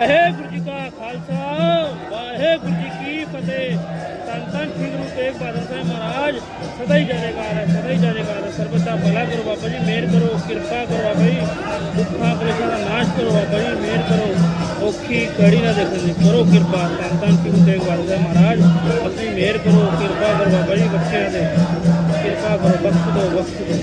ਵਾਹਿਗੁਰੂ ਜੀ ਕਾ ਖਾਲਸਾ, ਵਾਹਿਗੁਰੂ ਜੀ ਕੀ ਫਤਿਹ। ਧੰਨ ਤਨ ਸ੍ਰੀ ਗੁਰੂ ਤੇਗ ਬਹਾਦਰ ਸਾਹਿਬ ਮਹਾਰਾਜ, ਸਦਾ ਹੀ ਜੈਕਾਰ ਹੈ, ਸਦਾ ਹੀ ਜੈਕਾਰ ਹੈ। ਸਰਬਤ ਦਾ ਭਲਾ ਕਰੋ ਬਾਬਾ ਜੀ, ਮਿਹਰ ਕਰੋ, ਕਿਰਪਾ ਕਰੋ ਬਾਬਾ ਜੀ। ਦੁੱਖਾਂ ਕਲੇਸ਼ਾਂ ਦਾ ਨਾਸ਼ ਕਰੋ ਬਾਬਾ ਜੀ, ਮਿਹਰ ਕਰੋ। ਔਖੀ ਕੜੀ ਨਾ ਦੇਖਣ ਦੀ ਕਰੋ ਕਿਰਪਾ। ਧੰਨ ਧੰਨ ਸ੍ਰੀ ਗੁਰੂ ਤੇਗ ਬਹਾਦਰ ਸਾਹਿਬ ਮਹਾਰਾਜ, ਆਪਣੀ ਮਿਹਰ ਕਰੋ, ਕਿਰਪਾ ਕਰੋ ਬਾਬਾ ਜੀ, ਬੱਚਿਆਂ ਦੇ ਕਿਰਪਾ ਕਰੋ ਬਖਸ਼ ਦਿਓ ਬਖਸ਼ ਦਿਓ।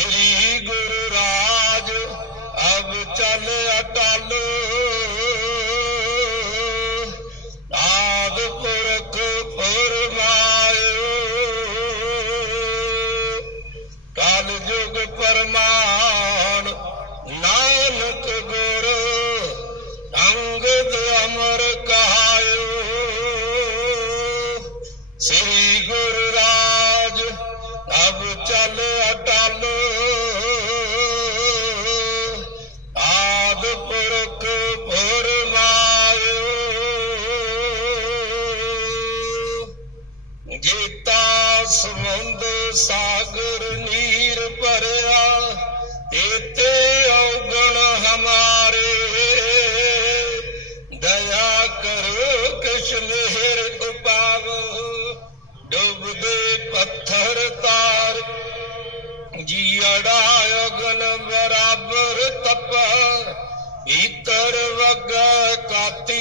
ਸ੍ਰੀ ਗੁਰੂ ਰਾਜ ਅਬ ਚੱਲ Date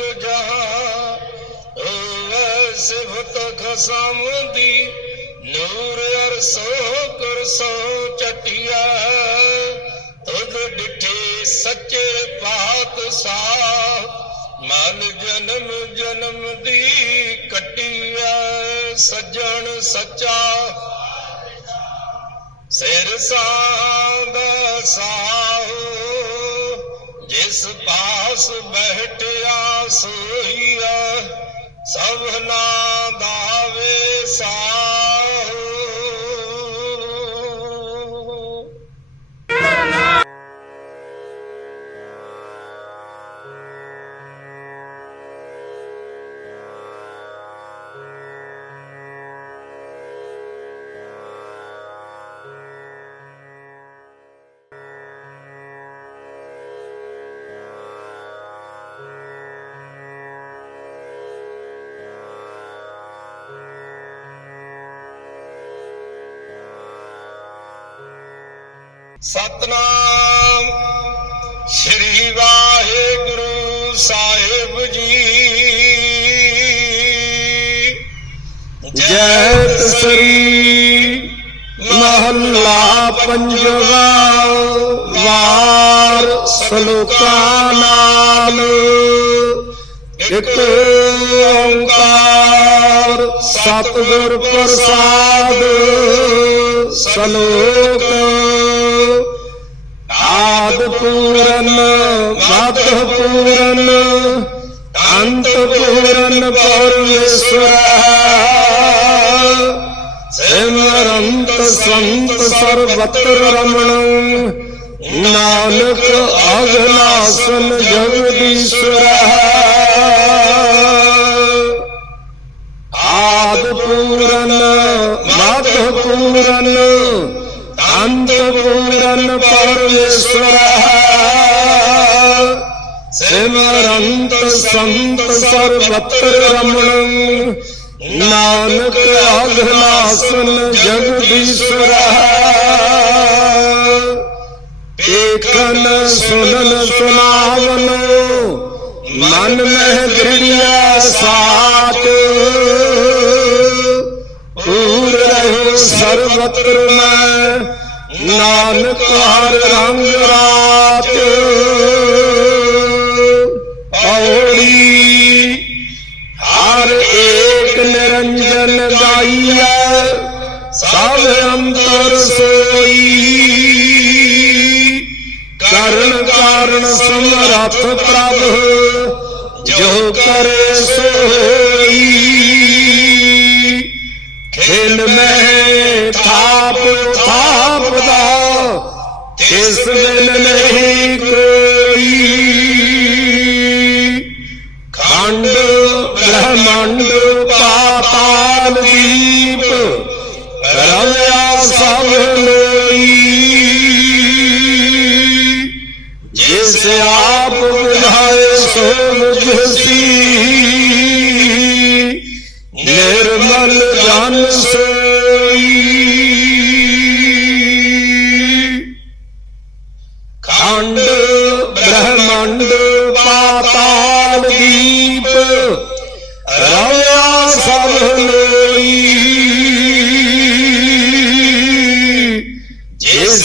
सिफत जहां सिफत खसामंदी नूर अरसो करसो चटिया तुद डिठे सच्चे पात सा ਮਨ ਜਨਮ ਜਨਮ ਦੀ ਕਟਿਆ ਸੱਜਣ ਸੱਚਾ ਸਿਰ ਸਾਹ ਦਾ ਸਾਹ ਜਿਸ ਪਾਸ ਬਹਿਟਿਆ ਸੋਹੀਆ ਸਭਨਾ ਦਾਵੇ ਸਾ ਸਤਨਾਮ ਸ੍ਰੀ ਵਾਹਿਗੁਰੂ ਸਾਹਿਬ ਜੀ। ਜੈ ਸ੍ਰੀ ਮਹੱਲਾ ਪੰਜਵਾ ਵਾਰ ਸਲੋਕਾ ਨਾਲ ਇੱਕ ਓੰਕਾਰ ਸਤਿਗੁਰ ਪ੍ਰਸਾਦ ਸਲੋਕ ਸਿਮਰੰਤ ਸੰਤ ਸਰਵਤਰ ਰਮਣ। ਨਾਨਕ ਆਗਲਾਸਨ ਜਗਦੀਸ਼ਰਾ ਦੇਖਨ ਸੁਨਨ ਸੁਨਾਵਨ, ਮਨ ਮਹਿ ਦ੍ਰਿੜਿਆ ਸਾਥ ਪੂਰ ਰਹੋ ਸਰਵਤਰ ਮੈਂ, ਨਾਨਕ ਹਰ ਰੰਗ ਰਾਤ Holy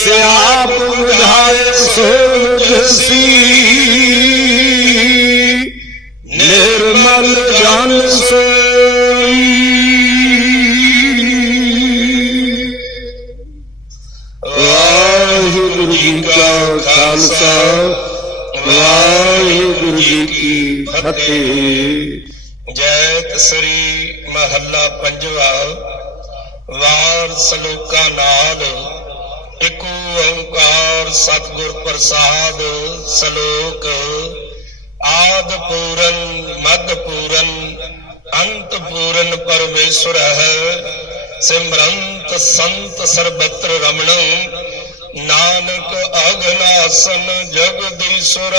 ਜਿਸ ਆਪ ਬੁਝਾਏ ਸੋ ਬੁਝਸੀ ਓੰਕਾਰ ਸਤਿਗੁਰ ਪ੍ਰਸਾਦ, ਸ਼ਲੋਕ, ਆਦ ਪੂਰਨ, ਮਦ ਪੂਰਨ, ਅੰਤ ਪੂਰਨ ਪਰਮੇਸ਼ਰ ਹੈ। ਸਿਮਰੰਤ ਸੰਤ ਸਰਬਤਰ ਰਮਣੰ, ਨਾਨਕ ਅਗਨਾਸਨ ਜਗਦੀਸ਼ਰ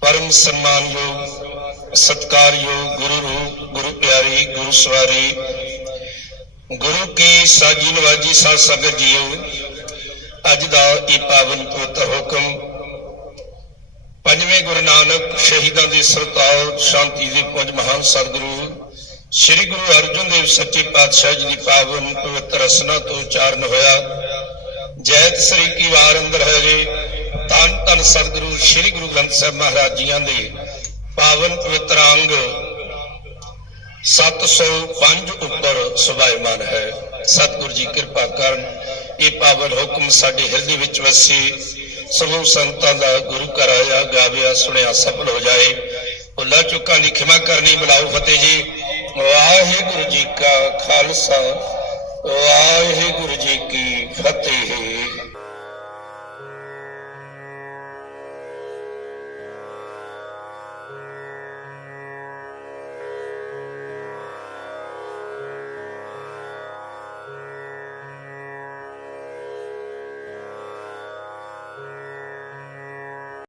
ਪਰਮ ਸਨਮਾਨਯੋਗ, ਸਤਕਾਰਯੋਗ ਗੁਰੂ ਰੂਪ, ਗੁਰੂ ਪਿਆਰੀ, ਗੁਰੂ ਸਵਾਰੀ ਗੁਰੂ ਕੀ ਸਾਜੀ ਨਵਾਜੀ ਸਾਧ ਸੰਗਤ ਜੀਓ, ਅੱਜ ਦਾ ਇਹ ਪਾਵਨ ਪਵਿੱਤਰ ਹੁਕਮ ਪੰਜਵੇਂ ਗੁਰੂ ਨਾਨਕ ਸ਼ਹੀਦਾਂ ਦੇ ਸਰਤਾਜ ਸ਼ਾਂਤੀ ਦੇ ਪੁੰਜ ਮਹਾਨ ਸਤਿਗੁਰੂ, ਸ੍ਰੀ ਗੁਰੂ ਅਰਜਨ ਦੇਵ ਸੱਚੇ ਪਾਤਸ਼ਾਹ ਜੀ ਦੀ ਪਾਵਨ ਪਵਿੱਤਰ ਰਸਨਾ ਤੋਂ ਉਚਾਰਨ ਹੋਇਆ। ਜੈਤ ਸ੍ਰੀ ਕੀ ਵਾਰ ਅੰਦਰ ਹੈ ਜੀ ਧੰਨ ਧੰਨ ਸਤਿਗੁਰੂ ਸ੍ਰੀ ਗੁਰੂ ਗ੍ਰੰਥ ਸਾਹਿਬ ਮਹਾਰਾਜ ਜੀਆਂ ਦੇ ਪਾਵਨ ਪਵਿੱਤਰ ਅੰਗ 705 ਉੱਪਰ ਸੁਭਾਇਮਾਨ ਹੈ। ਸਤਿਗੁਰੂ ਜੀ ਕਿਰਪਾ ਕਰਨ, ਇਹ ਪਾਵਨ ਹੁਕਮ ਸਾਡੇ ਹਿਰਦੇ ਵਿੱਚ ਵਸੇ ਸਮੂਹ ਸੰਗਤਾਂ ਦਾ ਗੁਰੂ ਘਰ ਆਇਆ, ਗਾਵਿਆ, ਸੁਣਿਆ, ਸਫਲ ਹੋ ਜਾਏ। ਭੁੱਲਾਂ ਚੁੱਕਾਂ ਦੀ ਖਿਮਾ ਕਰਨੀ ਬੁਲਾਓ ਫਤਿਹ ਜੀ। ਵਾਹਿਗੁਰੂ ਜੀ ਕਾ ਖਾਲਸਾ, ਵਾਹਿਗੁਰੂ ਜੀ ਕੀ ਫਤਿਹ।